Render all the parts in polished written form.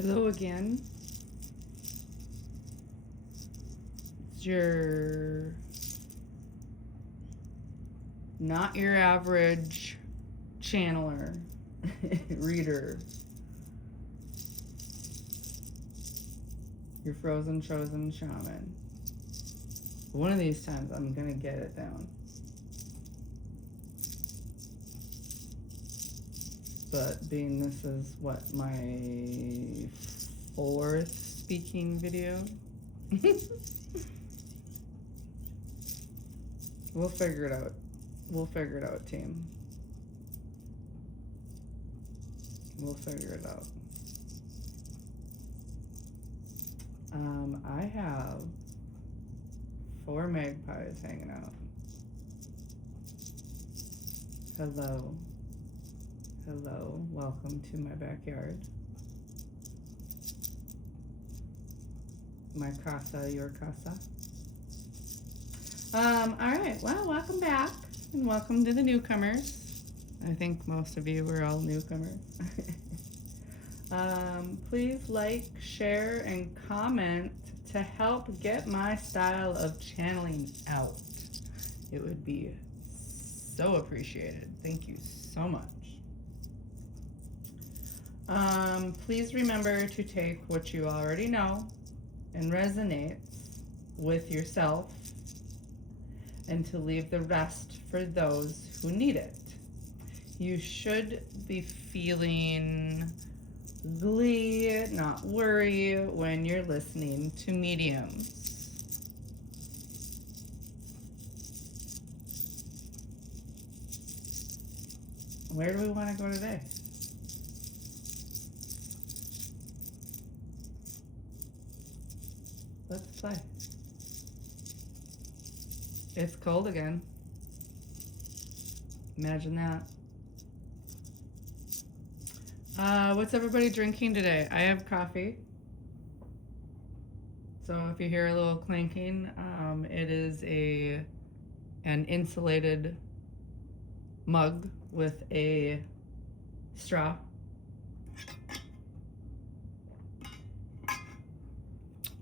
Hello again. It's your not your average channeler, reader, your Frozen Chozen Shaman. One of these times I'm gonna get it down. But being this is what, my 4th speaking video? We'll figure it out. We'll figure it out, team. We'll figure it out. I have 4 magpies hanging out. Hello. Hello. Welcome to my backyard. My casa, your casa. Alright, well, welcome back, and welcome to the newcomers. I think most of you are all newcomers. Please like, share, and comment to help get my style of channeling out. It would be so appreciated. Thank you so much. Please remember to take what you already know and resonates with yourself, and to leave the rest for those who need it. You should be feeling glee, not worry, when you're listening to mediums. Where do we want to go today? Let's play. It's cold again. Imagine that. What's everybody drinking today? I have coffee. So if you hear a little clanking, it is an insulated mug with a straw.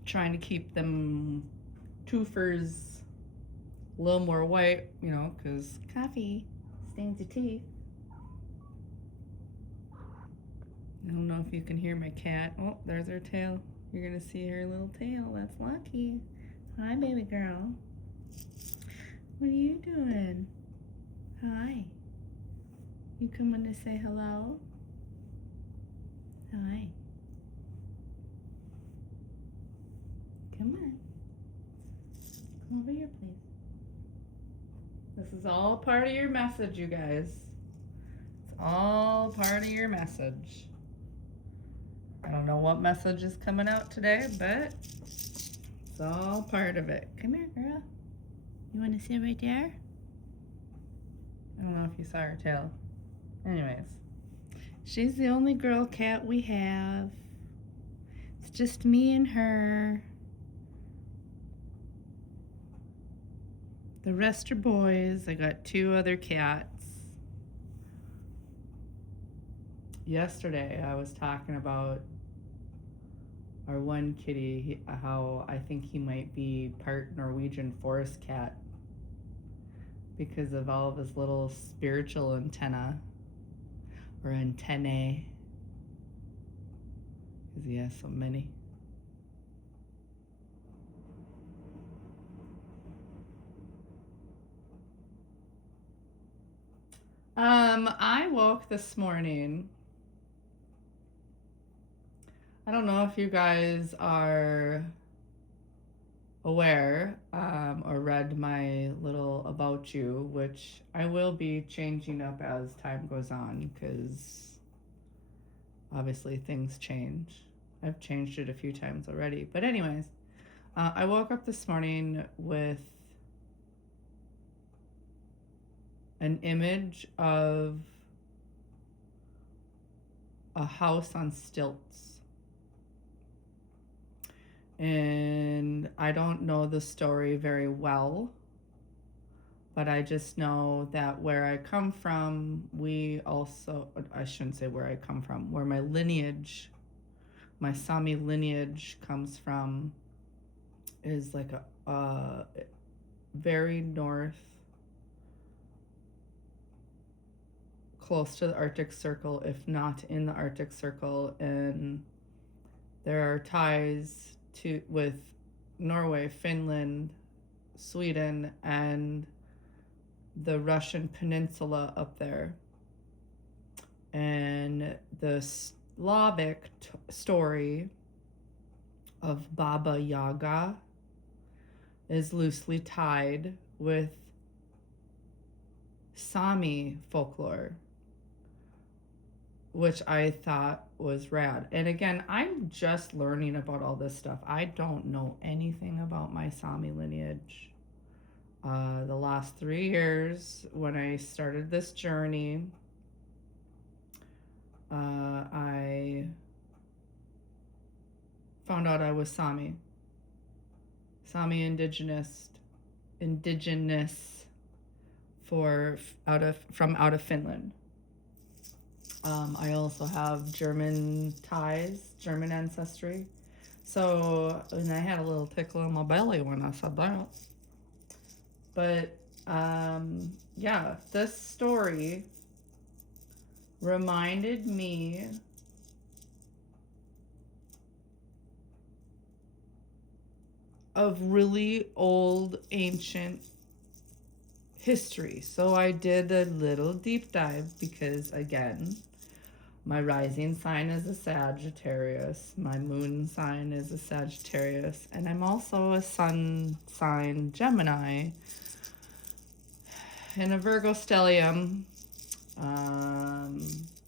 Trying to keep them twofers a little more white, you know, because coffee stains your teeth. I don't know if you can hear my cat. Oh, there's her tail. You're going to see her little tail. That's Lucky. Hi, baby girl. What are you doing? Hi. You coming to say hello? Hi. Come on. Come over here, please. This is all part of your message, you guys. It's all part of your message. I don't know what message is coming out today, but it's all part of it. Come here, girl. You want to sit right there? I don't know if you saw her tail. Anyways, she's the only girl cat we have. It's just me and her. The rest are boys. I got 2 other cats. Yesterday I was talking about our one kitty, how I think he might be part Norwegian forest cat because of all of his little spiritual antennae, or antennae, because he has so many. I woke this morning. I don't know if you guys are aware or read my little about you, which I will be changing up as time goes on because obviously things change. I've changed it a few times already. But anyways, I woke up this morning with an image of a house on stilts. And I don't know the story very well, but I just know that where I come from, we also, I shouldn't say where I come from, where my lineage my Sami lineage comes from is like a very north, close to the Arctic Circle, if not in the Arctic Circle, and there are ties with Norway, Finland, Sweden, and the Russian peninsula up there. And the Slavic story of Baba Yaga is loosely tied with Sami folklore, which I thought was rad. And again, I'm just learning about all this stuff. I don't know anything about my Sami lineage. The last 3 years, when I started this journey, I found out I was Sami indigenous from out of Finland. I also have German ties, German ancestry. So, and I had a little tickle in my belly when I said that. But yeah, this story reminded me of really old, ancient history. So I did a little deep dive because, again, my rising sign is a Sagittarius, my moon sign is a Sagittarius, and I'm also a sun sign Gemini and a Virgo stellium.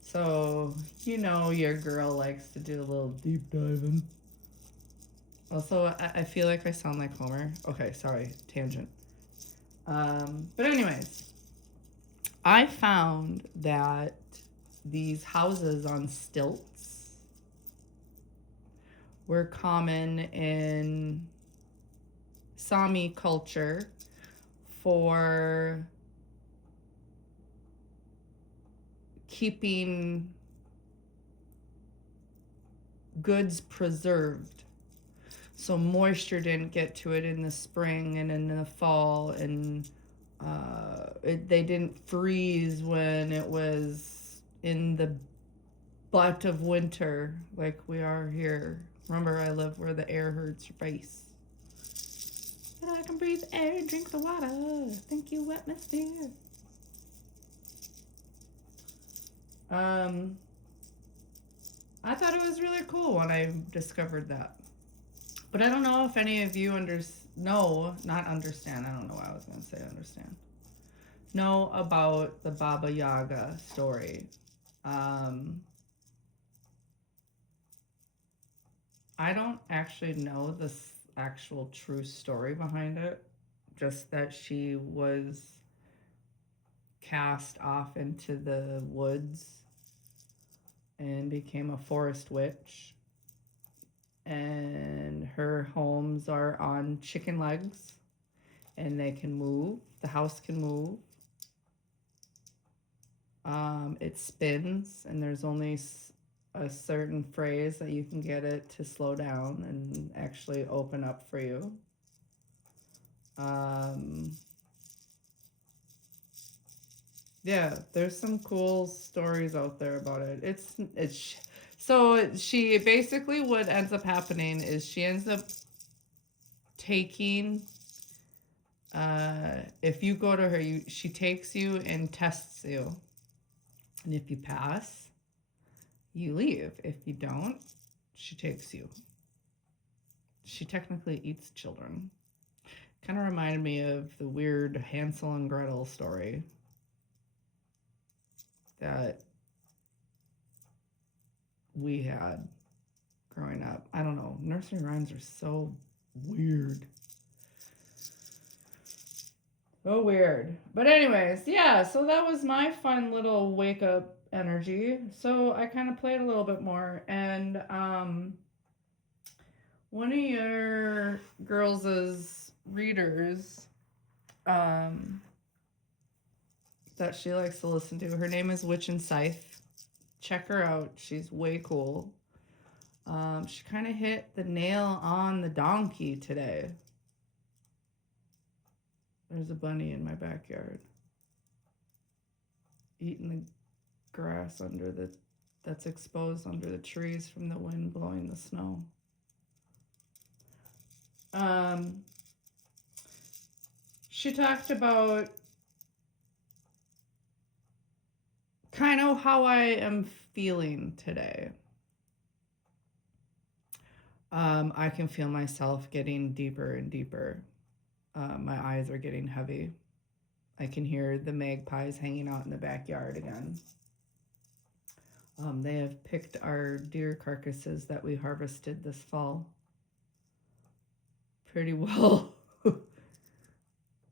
So, you know, your girl likes to do a little deep diving. Also, I feel like I sound like Homer. Okay, sorry, tangent. But anyways, I found that these houses on stilts were common in Sami culture for keeping goods preserved. So moisture didn't get to it in the spring and in the fall, and they didn't freeze when it was in the butt of winter like we are here. Remember, I live where the air hurts your face. But I can breathe air, drink the water. Thank you, atmosphere. I thought it was really cool when I discovered that. But I don't know if any of you not understand. I don't know why I was going to say understand. Know about the Baba Yaga story. I don't actually know the actual true story behind it. Just that she was cast off into the woods and became a forest witch. And her homes are on chicken legs and they can move. The house can move. It spins, and there's only a certain phrase that you can get it to slow down and actually open up for you. Yeah, there's some cool stories out there about it. So she basically, what ends up happening is she ends up taking, if you go to her, she takes you and tests you. And if you pass, you leave. If you don't, she takes you. She technically eats children. Kind of reminded me of the weird Hansel and Gretel story that we had growing up. I don't know. Nursery rhymes are so weird. So weird. But anyways, yeah, so that was my fun little wake up energy. So I kind of played a little bit more, and one of your girls' readers that she likes to listen to, her name is Witch and Scythe. Check her out. She's way cool. She kind of hit the nail on the donkey today. There's a bunny in my backyard eating the grass that's exposed under the trees from the wind blowing the snow. She talked about kind of how I am feeling today. I can feel myself getting deeper and deeper. My eyes are getting heavy. I can hear the magpies hanging out in the backyard again. They have picked our deer carcasses that we harvested this fall pretty well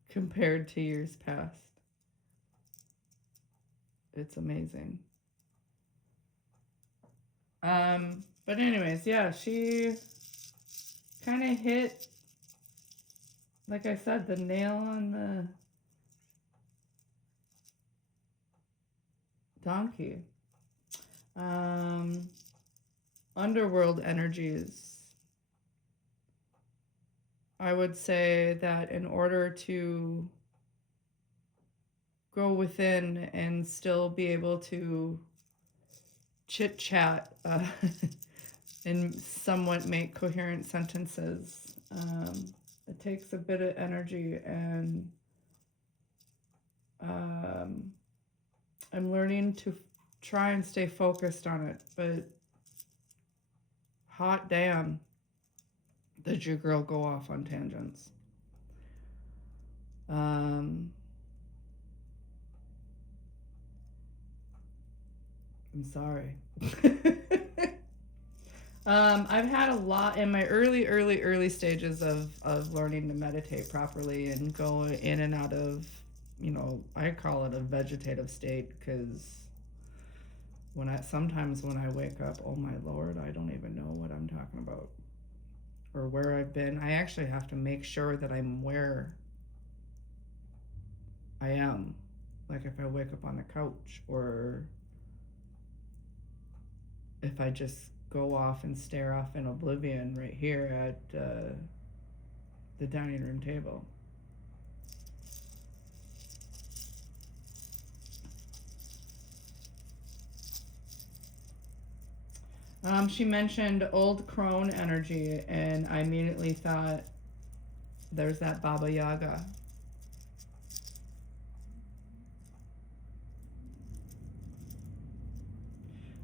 compared to years past. It's amazing. But anyways, yeah, she kind of hit, like I said, the nail on the donkey. Underworld energies. I would say that in order to go within and still be able to chit chat and somewhat make coherent sentences, it takes a bit of energy, and I'm learning to try and stay focused on it, but hot damn, did your girl go off on tangents. I'm sorry. I've had a lot in my early stages of learning to meditate properly and go in and out of, I call it a vegetative state, because sometimes when I wake up, oh my Lord, I don't even know what I'm talking about or where I've been. I actually have to make sure that I'm where I am. Like if I wake up on the couch, or if I just go off and stare off in oblivion right here at the dining room table. She mentioned old crone energy, and I immediately thought there's that Baba Yaga.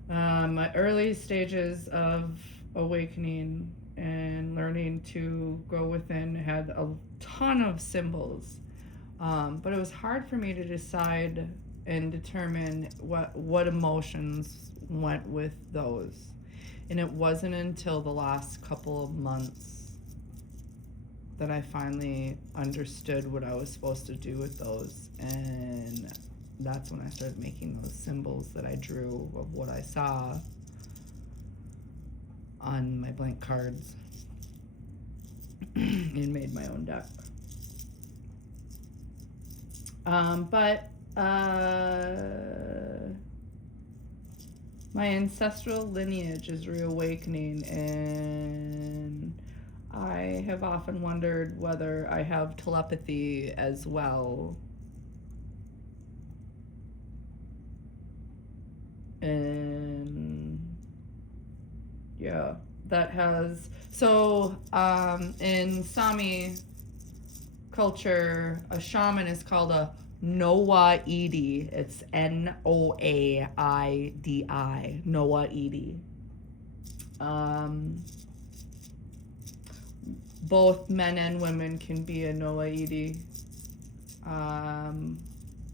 My early stages of awakening and learning to go within had a ton of symbols, but it was hard for me to decide and determine what emotions went with those. And it wasn't until the last couple of months that I finally understood what I was supposed to do with those, and that's when I started making those symbols that I drew of what I saw on my blank cards and made my own deck. But my ancestral lineage is reawakening, and I have often wondered whether I have telepathy as well. And yeah, that has, so in Sami culture, a shaman is called a Noaidi. It's Noaidi, Noaidi. Both men and women can be a Noaidi.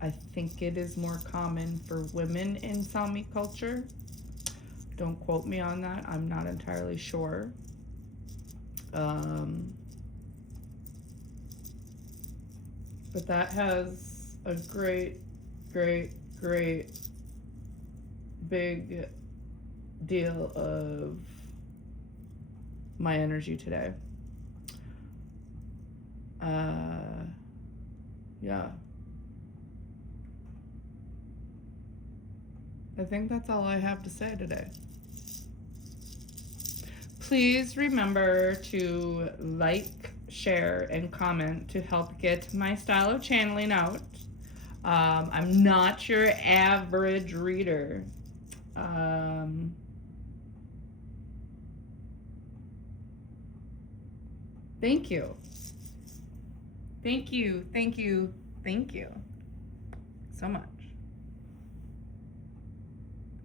I think it is more common for women in Sami culture. Don't quote me on that. I'm not entirely sure. But that has a great big deal of my energy today. Yeah. I think that's all I have to say today. please remember to like, share, and comment to help get my style of channeling out. I'm not your average reader. Thank you. Thank you, thank you, thank you so much.